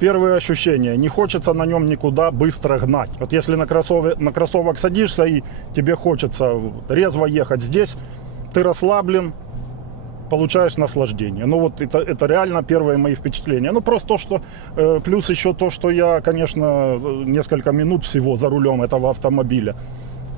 Первые ощущения. Не хочется на нем никуда быстро гнать. Вот если на, кроссове, на кроссовок садишься и тебе хочется резво ехать здесь, ты расслаблен, получаешь наслаждение. Ну вот это, это реально первые мои впечатления. Ну просто то, что... э, плюс еще то, что я, конечно, несколько минут всего за рулем этого автомобиля.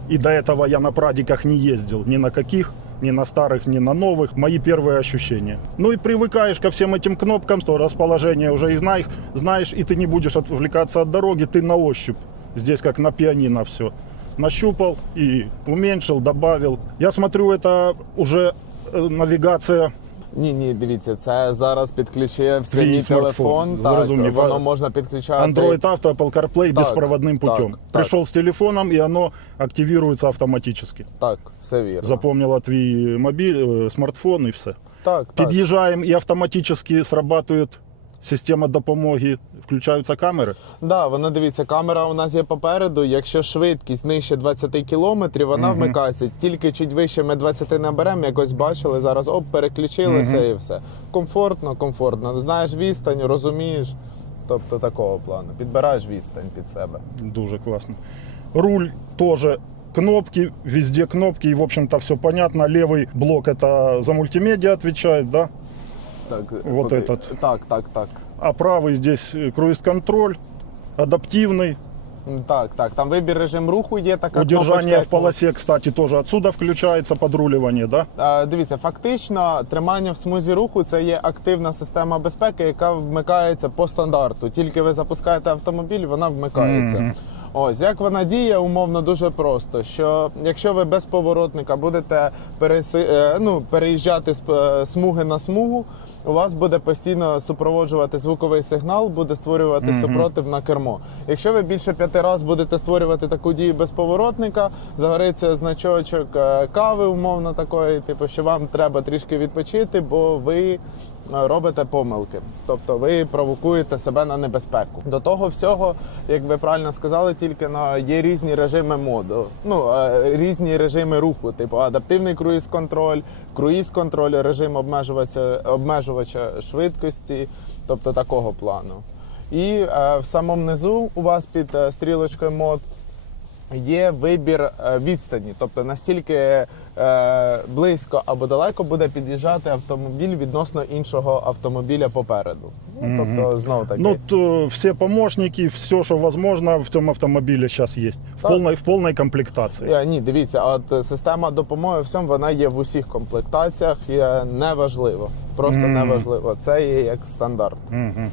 И до этого я на прадиках не ездил. Ни на каких, ни на старых, ни на новых. Мои первые ощущения. Ну и привыкаешь ко всем этим кнопкам, что расположение уже и знаешь, знаешь, и ты не будешь отвлекаться от дороги, ты на ощупь. Здесь как на пианино все. Нащупал и уменьшил, добавил. Я смотрю, это уже э, навигация Ні, ні, дивіться, це зараз підключився Твій мій смартфон, телефон. Так, зрозумів. воно можна підключати. Android Auto, Apple CarPlay Так, беспроводным так, путем. так. Пришел с телефоном, и оно активируется автоматически. Так, все вірно. Запомнила твой мобиль, э, смартфон и все. Так, так. Подъезжаем, и автоматически срабатывает система допомоги, включаются камеры. Да, вона дивіться, камера у нас є попереду. Якщо швидкість нижче 20 кілометрів, вона вмикається. Тільки чуть вище ми 20 наберемо, якось бачили. Зараз оп, переключилися і все. Комфортно, комфортно. Знаєш відстань, розумієш. Тобто такого плану. Підбираєш відстань під себе. Дуже классно. Руль тоже кнопки, везде кнопки, и, в общем-то, все понятно. Левый блок это за мультимедиа отвечает, да? Так, Вот куди? этот. Так, так, так. А правый здесь э, круиз-контроль, адаптивный. М, Так, так. Там вибір режим руху є така Удержание кнопочка, в полосе, кстати, тоже отсюда включается подруливание, да? Е, Дивіться, фактично тримання в смузі руху це є активна система безпеки, яка вмикається по стандарту. Тільки ви запускаєте автомобіль, вона вмикається. Ось як вона діє, умовно дуже просто. Що якщо ви без поворотника будете переси, е, ну, переїжджати з е, смуги на смугу, у вас буде постійно супроводжувати звуковий сигнал, буде створювати супротив на кермо. Якщо ви більше п'яти разів будете створювати таку дію без поворотника, загориться значочок е, кави, умовно такої, типу, що вам треба трішки відпочити, бо ви робите помилки. Тобто ви провокуєте себе на небезпеку. До того всього, як ви правильно сказали, тільки на є різні режими моду. Ну е, різні режими руху, типу адаптивний круїз-контроль, круїз-контроль, режим обмежувача, обмежувача швидкості, тобто такого плану. І е, в самому низу у вас під е, стрілочкою мод є вибір е, відстані, тобто настільки е, близько або далеко буде під'їжджати автомобіль відносно іншого автомобіля попереду. Ну, тобто, знову таки. Ну, то все помощники, все, что возможно в том автомобиле сейчас есть. В полной, в полной комплектации. Е, Ні, дивіться, от система допомоги всьому вона є в усіх комплектаціях. Є неважливо, просто неважливо. Це є як стандарт. Мгм.